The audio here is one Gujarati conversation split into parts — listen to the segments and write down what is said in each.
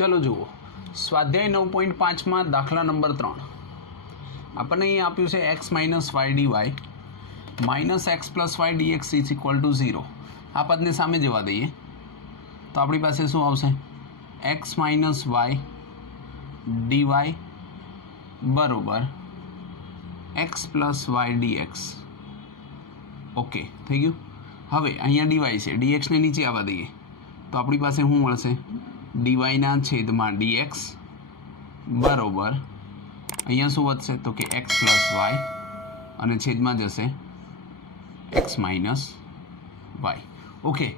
चलो जुओ स्वाध्याय 9.5 में दाखला नंबर 3 अपने अहीं आप्युं छे x minus y d y minus x plus y d x is equal to 0। आ पदने सामे जवा दईए तो अपनी पास शुं आवशे x minus y d y बरोबर x plus y d x. Okay थई गयुं। हवे अहींया डी वाय छे डी एक्स ने नीचे आवा दईए तो अपनी पास शुं मळशे डी वाय ना छेदमां डी एक्स बरोबर अहींया शुं वधशे तो कि एक्स प्लस वाय अने छेदमां जशे एक्स माइनस वाय। ओके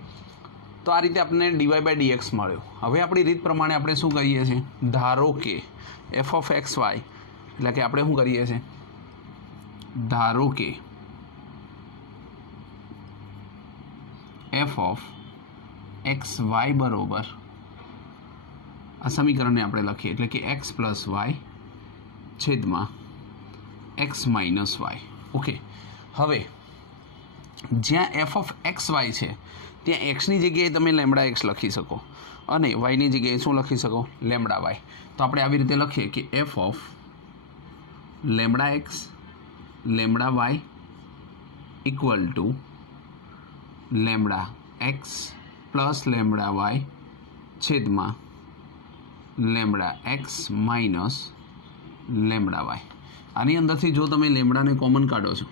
तो आ रीते आपने d y by d x मळ्यो। हवे आपणी रीत प्रमाणे आपणे शुं करीए छीए धारो के एफ ऑफ एक्स वाय एटले के आपणे शुं करीए छीए धारो के एफ ऑफ एक्स वाय बरोबर आ समीकरण ने आपणे लखीए एटले के एक्स प्लस वाय छेदमां एक्स माइनस वाय। ओके हवे ज्यां एफ ऑफ एक्स वाय छे त्यां एक्स नी जग्याए तमे लेमडा एक्स लखी शको अने वाय नी जग्याए शुं लखी शको लेमडा वाय। तो आपणे आवी रीते लखीए कि f of lambda x lambda y equal to lambda x plus lambda y छेदमां lambda x minus lambda y. आनी अंदरथी जो तमे लेमडा ने कॉमन काढो छो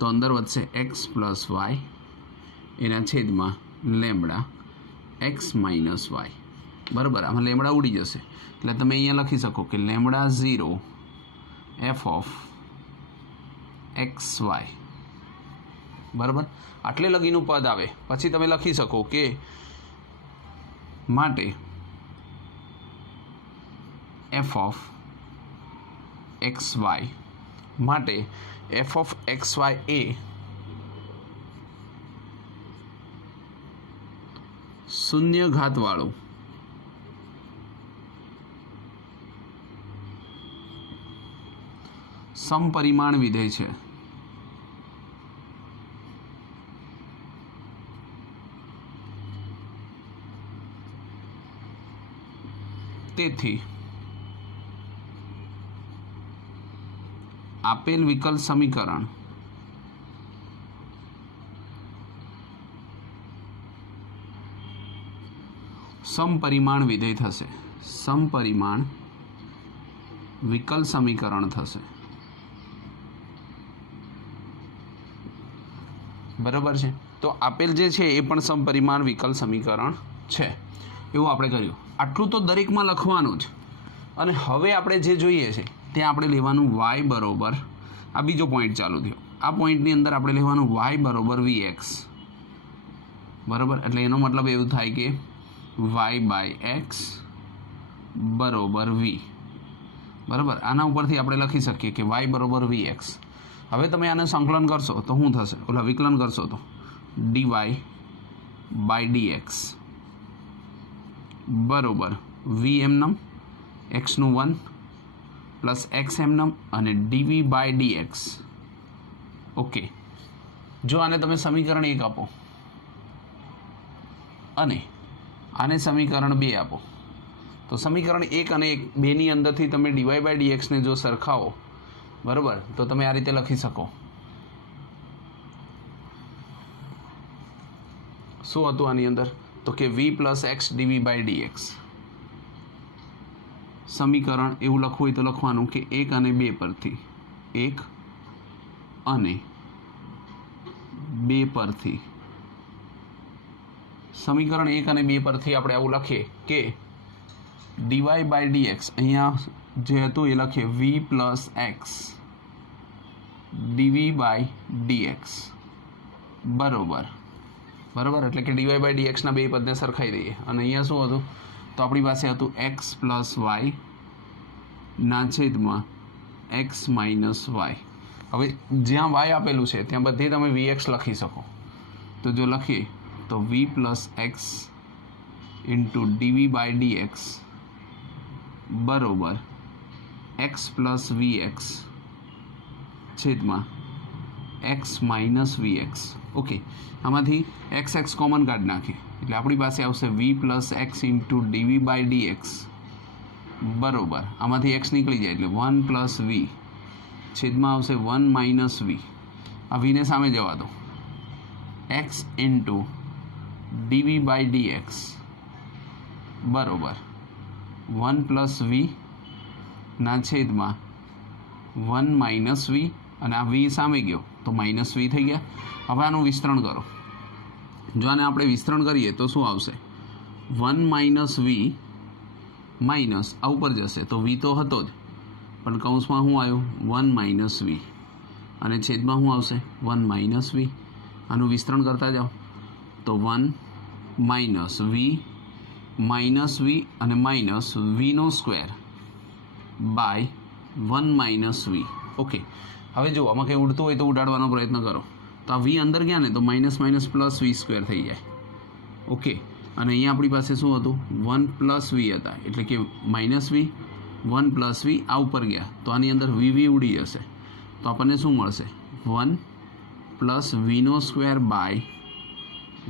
तो अंदर वधशे एक्स प्लस वाय एना छेदमां लेमडा एक्स माइनस वाय बराबर। आमां लेमडा उड़ी जशे एटले तमे अहींया लखी शको कि लेमडा 0 एफ ऑफ एक्स वाय बराबर। आटले लगीनुं पद आवे पछी तमे लखी शको के माटे एफ ऑफ एक्स वाय माटे एफ ऑफ एक्स वाय ए शून्य घात वाळुं समपरिमाण विधेय छे। तेथी आपेल विकल समीकरण समपरिमाण विधेय थशे समपरिमाण विकल समीकरण थशे बराबर छे। तो आपेल जे छे ए पण समपरिमाण विकल समीकरण छे एवुं आपणे कर्युं। आटલું तो दरेकमां લખવાનું જ। અને હવે આપણે જે જોઈએ છે ત્યાં આપણે લેવાનું y બરોબર આ બીજો પોઈન્ટ ચાલુ થયો આ પોઈન્ટની અંદર આપણે લેવાનું y બરોબર vx બરાબર। એટલે એનો મતલબ એવું થાય કે y બાય x બરોબર v બરાબર। આના ઉપરથી આપણે લખી શકીએ કે y બરોબર vx। હવે તમે આને સંકલન કરશો તો શું થશે ઓલા વિકલન કરશો તો dy બાય dx बरोबर v एमनम एक्स नु 1 प्लस एक्स एमनम अने dv बाय dx। ओके जो आने तमे समीकरण 1 आपो अने आने समीकरण 2 आपो तो समीकरण 1 अने 2 नी अंदरथी तमे dy बाय dx ने जो सरखावो बराबर तो तमे आ रीते लखी शको शुं हतुं आनी अंदर तो कि v plus x d by d x. समीकरण एवं लखवुं होय तो लखवानुं कि 1 અને 2 परथी 1 અને 2 परथी समीकरण 1 અને 2 परथी आपणे आवुं लखीए कि dy बाय dx अहींया जे हतुं ए लखीए v plus x dv by dx बरोबर बराबर। एटले कि d y by d x ना बे पदने सरखाई दईए अने अहींया शुं हतुं तो आपणी पासे हतुं एक्स प्लस वाय ना छेदमां एक्स माइनस वाय। हवे ज्यां वाय आपेलुं छे त्यां बधे तमे वी एक्स लखी शको तो जो लखीए तो v plus x into dv by d x बरोबर एक्स प्लस वी एक्स छेदमां x minus v x. Okay, આમાંથી એક્સ એક્સ કોમન કાઢી નાખીએ એટલે આપણી પાસે આવશે v plus x into ડીવી by d x બરોબર. આમાંથી એક્સ નીકળી જાય એટલે 1 પ્લસ વી છેદમાં આવશે 1 માઇનસ વી. આ વીને સામે જવા દો. X into ડીવી by d x બરોબર 1 પ્લસ વી ના છેદમાં 1 માઇનસ વી, અને આ વી સામે ગયો તો માઇનસ વી થઈ ગયા. હવે આનું વિસ્તરણ કરો. જો આને આપણે વિસ્તરણ કરીએ તો શું આવશે? 1 માઇનસ વી માઇનસ આ ઉપર જશે તો વી તો હતો જ, પણ કૌંસમાં શું આવ્યું? 1 માઇનસ વી, અને છેદમાં શું આવશે? 1 માઇનસ વી. આનું વિસ્તરણ કરતા જાઓ તો 1 માઇનસ વી અને માઇનસ વીનો square by 1 minus v. Okay, હવે જો આમાં કંઈ ઉડતું હોય તો ઉડાડવાનો પ્રયત્ન કરો. તો આ વી અંદર ગયા ને તો minus minus plus v square થઈ જાય. ઓકે, અને અહીંયા આપણી પાસે શું હતું? 1 પ્લસ વી હતા, એટલે કે માઇનસ વી 1 પ્લસ વી આ ઉપર ગયા તો આની અંદર વી ઉડી જશે. તો આપણને શું મળશે? 1 પ્લસ વીનો square by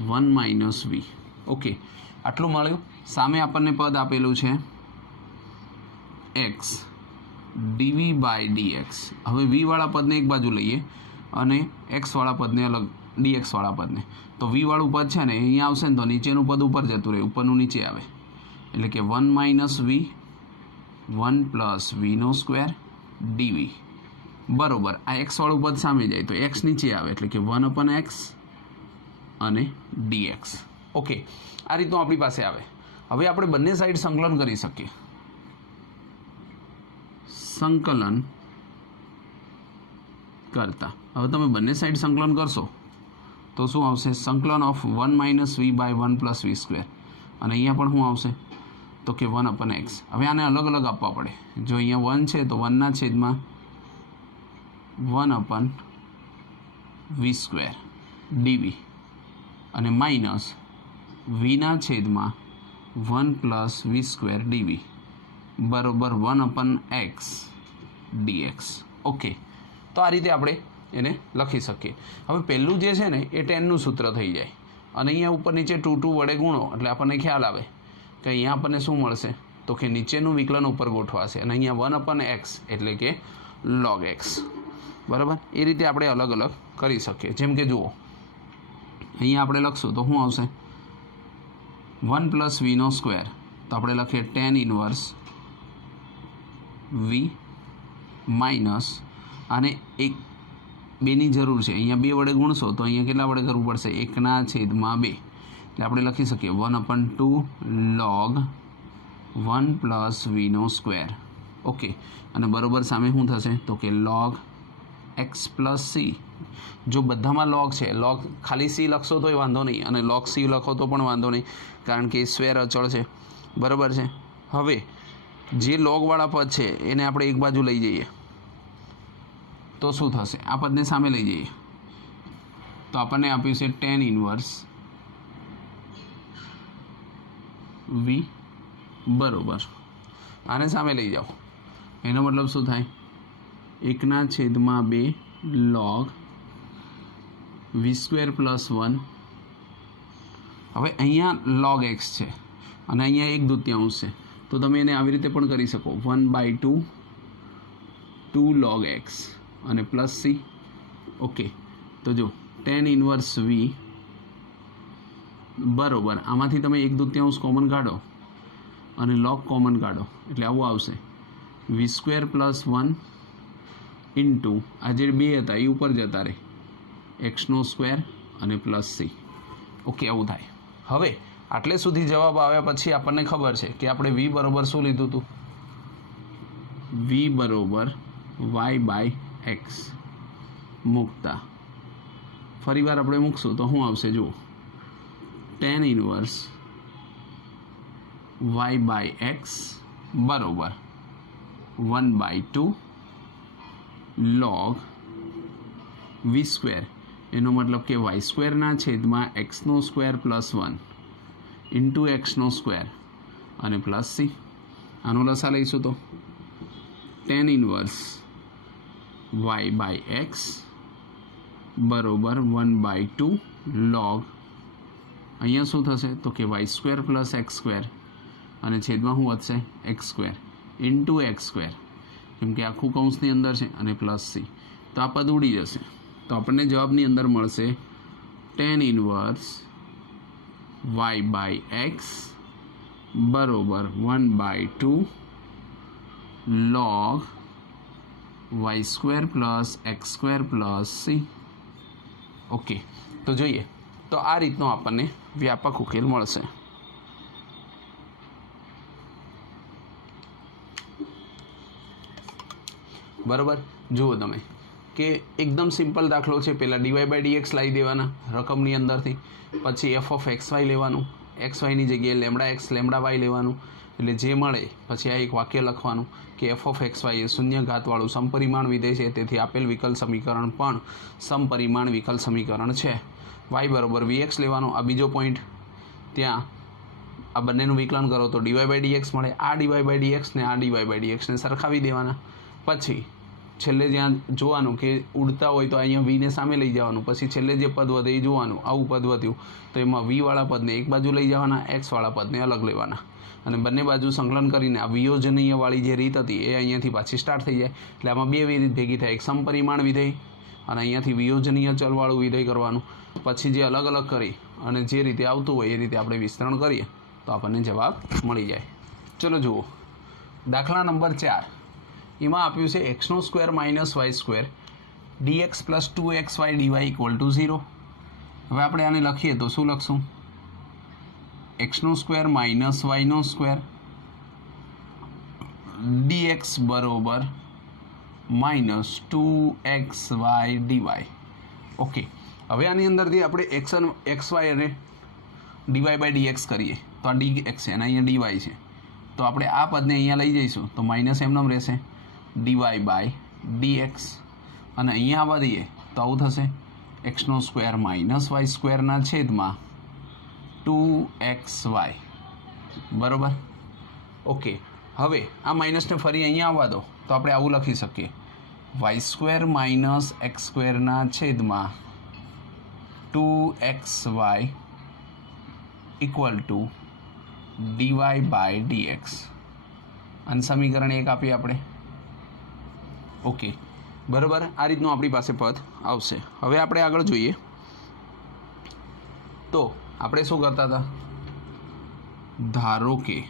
1 minus v. Okay, આટલું મળ્યું. સામે આપણને પદ આપેલું છે એક્સ ડીવી બાય ડીએક્સ. હવે વીવાળા પદને એક બાજુ લઈએ અને એક્સવાળા પદને અલગ, ડીએક્સવાળા પદને. તો વીવાળું પદ છે ને અહીંયા આવશે ને તો નીચેનું પદ ઉપર જતું રહે, ઉપરનું નીચે આવે. એટલે કે 1 માઇનસ વી 1 પ્લસ વીનો સ્ક્વેર ડીવી બરોબર. આ એક્સવાળું પદ સામે જાય તો એક્સ નીચે આવે એટલે કે 1 અપન એક્સ અને ડીએક્સ. ઓકે, આ રીતનું આપણી પાસે આવે. હવે આપણે બંને સાઈડ સંકલન કરી શકીએ. સંકલન કરતા હવે તમે બંને સાઈડ સંકલન કરશો તો શું આવશે? સંકલન of 1 minus v by 1 plus v square. અને અહીંયા પણ શું આવશે? તો કે 1 અપન એક્સ. હવે આને અલગ અલગ આપવા પડે. જો અહીંયા 1 છે તો 1ના છેદમાં 1 અપન વી સ્ક્વેર ડીવી, અને માઇનસ વીના છેદમાં 1 પ્લસ વી સ્ક્વેર ડીવી બરોબર 1 અપન એક્સ ડીએક્સ. ઓકે, તો આ રીતે આપણે એને લખી શકીએ. હવે પહેલું જે છે ને એ ટેનનું સૂત્ર થઈ જાય, અને અહીંયા ઉપર નીચે 2 વડે ગુણો એટલે આપણને ખ્યાલ આવે કે અહીંયા આપણને શું મળશે? તો કે નીચેનું વિકલન ઉપર ગોઠવાશે, અને અહીંયા 1 અપન એક્સ એટલે કે લોગ એક્સ બરાબર. એ રીતે આપણે અલગ અલગ કરી શકીએ. જેમ કે જુઓ અહીંયા આપણે લખશું તો શું આવશે? 1 પ્લસ વીનો સ્ક્વેર, તો આપણે લખીએ ટેન ઇનવર્સ વી માઇનસ, આને એક બેની જરૂર છે. અહીંયા 2 વડે ગુણશો તો અહીંયા કેટલા વડે કરવું પડશે? 1/2 એટલે આપણે લખી શકીએ 1 અપન 2 લોગ 1 પ્લસ વીનો સ્ક્વેર. ઓકે, અને બરોબર સામે શું થશે? તો કે લોગ એક્સ પ્લસ સી. જો બધામાં લોગ છે, લોગ ખાલી સી લખશો તોય વાંધો નહીં, અને લોગ સી લખો તો પણ વાંધો નહીં, કારણ કે એ સ્ક્વેર અચળ છે બરાબર છે. હવે જે લોગવાળા પદ છે એને આપણે એક બાજુ લઈ જઈએ તો શું થશે? આ પદને સામે લઈ જઈએ તો આપણને આપ્યું છે ટેન ઇનવર્સ વી બરોબર. આને સામે લઈ જાઓ, એનો મતલબ શું થાય? 1/2 લોગ વી સ્ક્વેર પ્લસ 1. હવે અહીંયા લોગ એક્સ છે અને અહીંયા 1/2 છે, તો તમે એને આવી રીતે પણ કરી શકો 1/2 2 લોગ એક્સ અને પ્લસ સી. ઓકે, તો જો ટેન ઇનવર્સ વી બરોબર, આમાંથી તમે 1/2 કોમન કાઢો અને લોગ કોમન કાઢો એટલે આવું આવશે વી સ્ક્વેર પ્લસ 1 ઇન્ટુ આ જે 2 હતા એ ઉપર જતા રહે એક્સનો સ્ક્વેર અને પ્લસ સી. ઓકે, આવું થાય. હવે આટલે સુધી જવાબ આવ્યા પછી આપણને ખબર છે કે આપણે વી બરોબર શું લીધું હતું? વી બરોબર વાય બાય એક્સ મૂકતા ફરીવાર આપણે મૂકશું તો શું આવશે? જુઓ, tan inverse y by x બરોબર 1/2 લોગ વી સ્ક્વેર, એનો મતલબ કે વાય સ્ક્વેરના છેદમાં એક્સનો સ્ક્વેર પ્લસ 1 ઇન્ટુ એક્સનો સ્ક્વેર અને પ્લસ સી. આનો લસા લઈશું તો tan inverse y by x બરોબર 1/2 log અહીંયા શું થશે તો કે y² + x² અને છેદમાં શું વધશે x² ઇન્ટુ x², કેમ કે આખું કૌંસની અંદર છે અને પ્લસ સી, તો આ પદ ઉડી જશે. તો આપણને જવાબની અંદર મળશે tan ઇન્વર્સ y/x બરોબર 1/2 log y² + x² + c. Okay, તો જોઈએ તો આ રીતનો આપણને વ્યાપક ઉકેલ મળશે. બરાબર, જુઓ તમે કે એકદમ સિમ્પલ દાખલો છે. પહેલાં dy/dx લાવી દેવાના રકમની અંદરથી, પછી f(xy) લેવાનું, xyની જગ્યાએ λx λy લેવાનું, એટલે જે મળે પછી આ એક વાક્ય લખવાનું કે f(xy) એ શૂન્ય ઘાતવાળું સમપરિમાણ વિધેય છે, તેથી આપેલ વિકલ સમીકરણ પણ સમપરિમાણ વિકલ સમીકરણ છે. y બરાબર vx લેવાનો, આ બીજો પોઈન્ટ. ત્યાં આ બંનેનું વિકલન કરો તો dy/dx મળે. આ dy/dx ને આ dy/dx ને સરખાવી દેવાના. પછી છેલ્લે જ્યાં જોવાનું કે ઉડતા હોય તો અહીંયા વીને સામે લઈ જવાનું, પછી છેલ્લે જે પદ વધે એ જોવાનું. આવું પદ વધ્યું તો એમાં વીવાળા પદને એક બાજુ લઈ જવાના, એક્સવાળા પદને અલગ લેવાના, અને બંને બાજુ સંકલન કરીને આ વિયોજનીયવાળી જે રીત હતી એ અહીંયાથી પાછી સ્ટાર્ટ થઈ જાય. એટલે આમાં બે રીત ભેગી થાય, એક સમપરિમાણ વિધેય અને અહીંયાથી વિયોજનીય ચલવાળું વિધેય કરવાનું. પછી જે અલગ અલગ કરી અને જે રીતે આવતું હોય એ રીતે આપણે વિસ્તરણ કરીએ તો આપણને જવાબ મળી જાય. ચલો જુઓ દાખલા નંબર 4. એમાં આપ્યું છે x² - y² dx + 2xy dy = 0. હવે આપણે આને લખીએ તો શું લખશું? x² - y² dx બરોબર -2xy dy. ઓકે, હવે આની અંદરથી આપણે xy અને dy/dx કરીએ તો આ dx છે અને અહીંયા dy છે, તો આપણે આ પદને અહીંયા લઈ જઈશું તો માઇનસ એમનેમ રહેશે dy/dx, અને અહીંયા આવવા દઈએ તો આવું થશે x² - y² ના છેદમાં 2xy. બરાબર, ઓકે. હવે આ માઇનસને ફરી અહીંયા આવવા દો તો આપણે આવું લખી શકીએ y² - x² ના છેદમાં 2xy = dy/dx, અને સમીકરણ 1 આપીએ આપણે. ઓકે, બરાબર, આ રીતનું આપણી પાસે પદ આવશે. હવે આપણે આગળ જોઈએ તો આપણે શું કરતા હતા? ધારો કે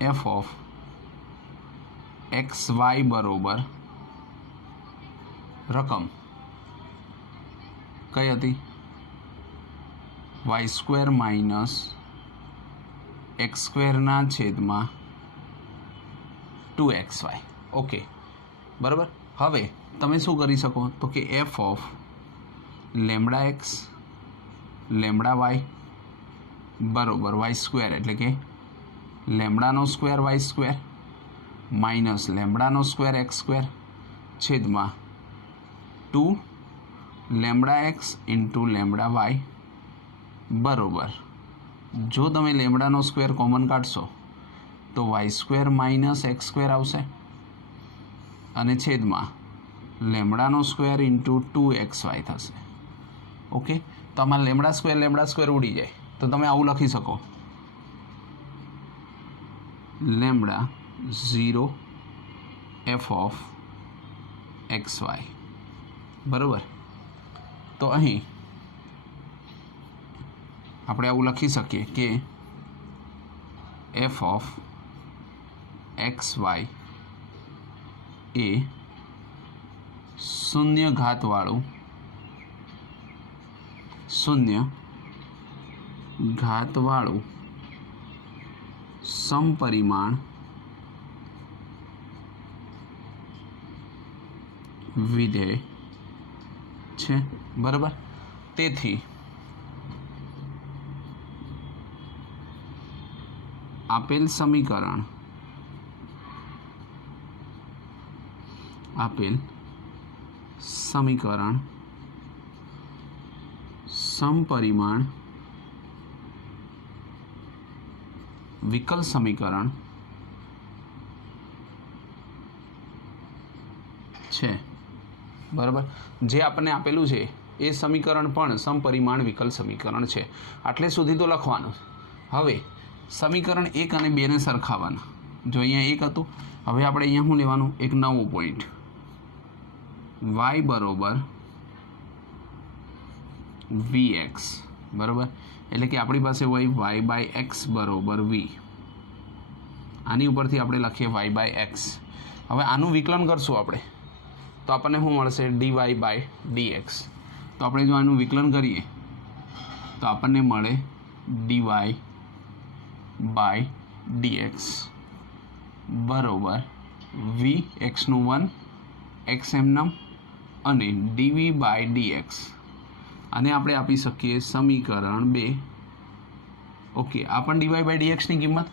f(xy) બરોબર રકમ કઈ હતી? y² - x² ના છેદમાં 2xy. ઓકે, બરાબર. હવે તમે શું કરી શકો તો કે f(λx λy) બરોબર y² એટલે કે λ² y² માઇનસ λ² x² છેદમાં 2λx × λy બરોબર, જો તમે λ² કોમન કાઢશો તો y² - x² આવશે અને છેદમાં λ² × 2xy થશે. ઓકે, તો આમાં λ² ઉડી જાય તો તમે આવું લખી શકો λ0 f(xy). બરાબર, તો અહીં આપણે આવું લખી શકીએ કે f(xy) એ શૂન્ય ઘાતવાળું સમપરિમાણ વિધેય છે. બરાબર, તેથી આપેલ સમીકરણ સમપરિમાણ વિકલ સમીકરણ છે, બરાબર. જે આપણને આપેલું છે એ સમીકરણ પણ સમપરિમાણ વિકલ સમીકરણ છે. આટલે સુધી તો લખવાનું. હવે સમીકરણ 1 અને 2 ને સરખાવવાના. જો અહીંયા 1 હતું, હવે આપણે અહીંયા શું લેવાનું? એક નવો પોઈન્ટ y બરોબર vx, બરાબર. એટલે કે આપણી પાસે હોય y બાય એક્સ બરોબર v. આની ઉપરથી આપણે લખીએ y બાય એક્સ. હવે આનું વિકલન કરશું આપણે તો આપણને શું મળશે? dy by dx. તો આપણે જો આનું વિકલન કરીએ તો આપણને મળે dy બાય dx બરોબર v એક્સનું 1 એક્સ એમનામ અને dv બાય dx. આને આપણે આપી શકીએ સમીકરણ 2. ઓકે, આ પણ dy બાય dxની કિંમત,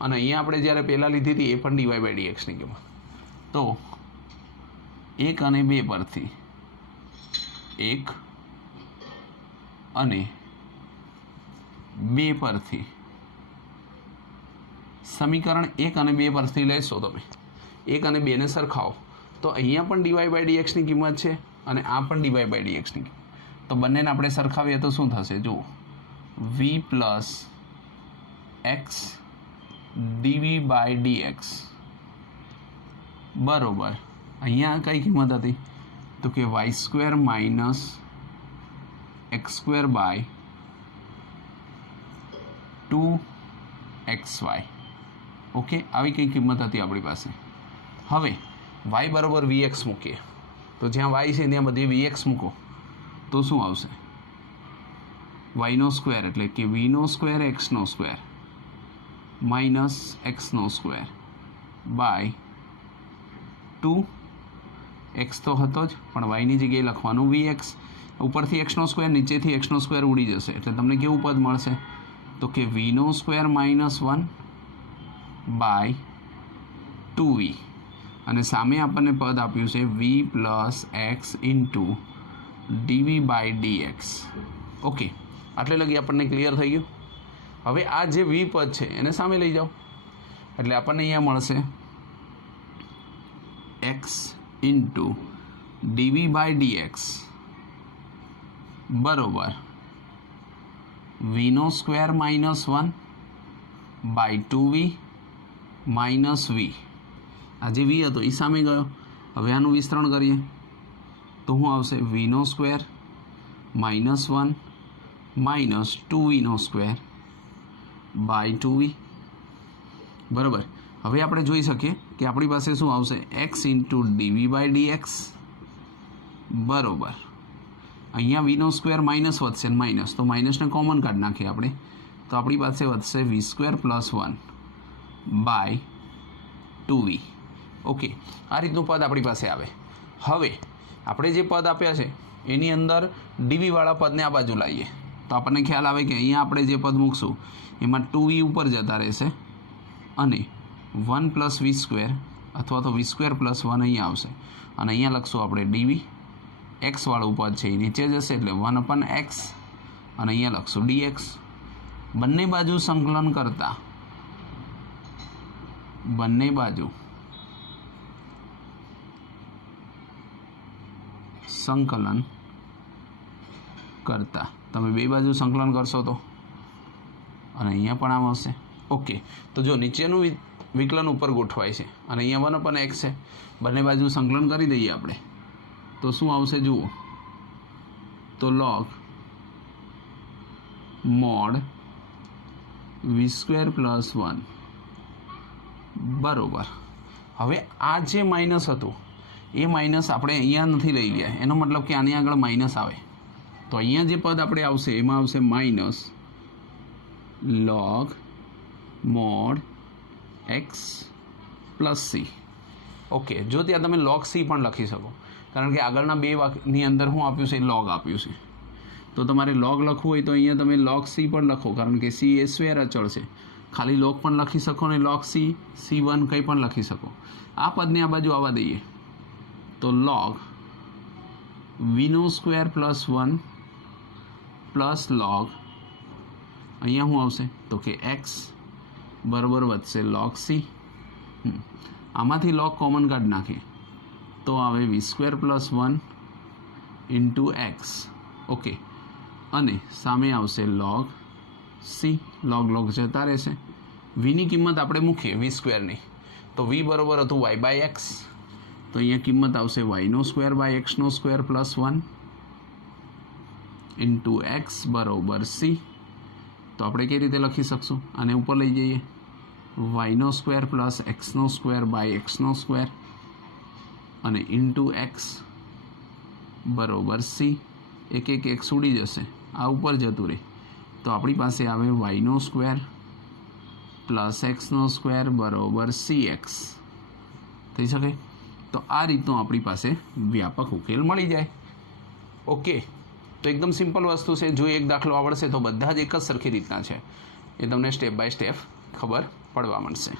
અને અહીંયા આપણે જ્યારે પહેલાં લીધી હતી એ પણ dy બાય dxની કિંમત. તો 1 અને 2 પરથી 1 અને 2 પરથી સમીકરણ 1 અને 2 પરથી લેશો તમે, 1 અને 2 ને સરખાવો તો અહીંયા પણ dy બાય dxની કિંમત છે અને આ પણ dy બાય dxની કિંમત. તો બંનેને આપણે સરખાવીએ તો શું થશે? જુઓ, v plus x dv by dx બરોબર અહીંયા કઈ કિંમત હતી? તો કે y square minus x square by 2xy. Okay, આવી કઈ કિંમત હતી આપણી પાસે. હવે y બરોબર vx મૂકીએ તો જ્યાં y છે ત્યાં બધી vx મૂકો તો શું આવશે? yનો સ્ક્વેર એટલે કે vનો સ્ક્વેર એક્સનો સ્ક્વેર માઇનસ એક્સનો સ્ક્વેર બાય 2x તો હતો જ, પણ yની જગ્યાએ લખવાનું vx. ઉપરથી એક્સનો સ્ક્વેર, નીચેથી એક્સનો સ્ક્વેર ઉડી જશે એટલે તમને કેવું પદ મળશે? તો કે vનો સ્ક્વેર માઇનસ 1 બાય 2v, અને સામે આપણને પદ આપ્યું છે v plus x into dv by dx. Okay, આટલે લગી આપણને ક્લિયર થઈ ગયું. હવે આ જે v પદ છે એને સામે લઈ જાઓ એટલે આપણને અહીંયા મળશે x into dv by dx બરોબર vનો square minus 1 by 2v minus v. આ જે v હતો એ સામે ગયો. હવે આનું વિસ્તરણ કરીએ તો શું આવશે? vનો સ્ક્વેર માઇનસ 1 માઇનસ 2vનો સ્ક્વેર બાય 2v બરાબર. હવે આપણે જોઈ શકીએ કે આપણી પાસે શું આવશે? x into dv by dx બરોબર અહીંયા vનો સ્ક્વેર માઇનસ વધશે ને માઇનસ, તો માઇનસને કોમન કાઢી નાખીએ આપણે તો આપણી પાસે વધશે v square plus 1 by 2v. Okay, આ રીતનું પદ આપણી પાસે આવે. હવે આપણે જે પદ આપ્યા છે એની અંદર dv વાળા પદને આ બાજુ લાવીએ તો આપણને ખ્યાલ આવે કે અહીંયા આપણે જે પદ મૂકશું એમાં 2v ઉપર જતા રહેશે અને 1 પ્લસ v સ્ક્વેર અથવા તો v સ્ક્વેર પ્લસ 1 અહીંયા આવશે, અને અહીંયા લખશું આપણે dv. એક્સ વાળું પદ છે એ નીચે જશે એટલે 1/x, અને અહીંયા લખશું dx. બંને બાજુ સંકલન કરતા બંને બાજુ સંકલન કરતા તમે બે બાજુ સંકલન કરશો તો, અને અહીંયા પણ આમ આવશે. ઓકે, તો જો નીચેનું વિકલન ઉપર ગોઠવાય છે અને અહીંયા 1/x છે, બંને બાજુ સંકલન કરી દઈએ આપણે તો શું આવશે? જુઓ, તો log mod v square plus 1 બરોબર. હવે આ જે માઇનસ હતું એ માઇનસ આપણે અહીંયા નથી લઈ ગયા, એનો મતલબ કે આની આગળ માઇનસ આવે તો અહીંયા જે પદ આપણે આવશે એમાં આવશે minus log mod x plus c. Okay, જો ત્યાં તમે log c પણ લખી શકો કારણ કે આગળના બે વાક્યની અંદર શું આપ્યું છે? log આપ્યું છે. તો તમારે log લખવું હોય તો અહીંયા તમે log c પણ લખો કારણ કે c એ સ્વેર અચળ છે. ખાલી log પણ લખી શકો ને log c c1 કંઈ પણ લખી શકો. આ પદને આ બાજુ આવવા દઈએ તો log vનો સ્ક્વેર પ્લસ 1 પ્લસ log અહીંયા શું આવશે? તો કે x બરાબર વધશે log c. આમાંથી log કોમન કાઢી નાખીએ તો આવે v² + 1 ઇન્ટુ એક્સ. ઓકે, અને સામે આવશે log c. log જતા રહેશે. વીની કિંમત આપણે મૂકીએ v²ની, તો v બરાબર હતું y/x, તો અહીંયા કિંમત આવશે y² / x² + 1 ઇન્ટુ એક્સ બરાબર c. તો આપણે કઈ રીતે લખી શકશું? આને ઉપર લઈ જઈએ, y² + x² / x² અને ઇન્ટુ એક્સ બરાબર c. એક ઉડી જશે, આ ઉપર જતું રહે, તો આપણી પાસે આવે y² + x² બરાબર cx. થઈ શકે? તો આ રીતનો આપણી પાસે વ્યાપક ઉકેલ મળી જાય. ઓકે, તો એકદમ સિમ્પલ વસ્તુ છે. જો એક દાખલો આવડશે તો બધા જ એક જ સરખી રીતના છે, એ તમને સ્ટેપ બાય સ્ટેપ ખબર પડવા મળશે.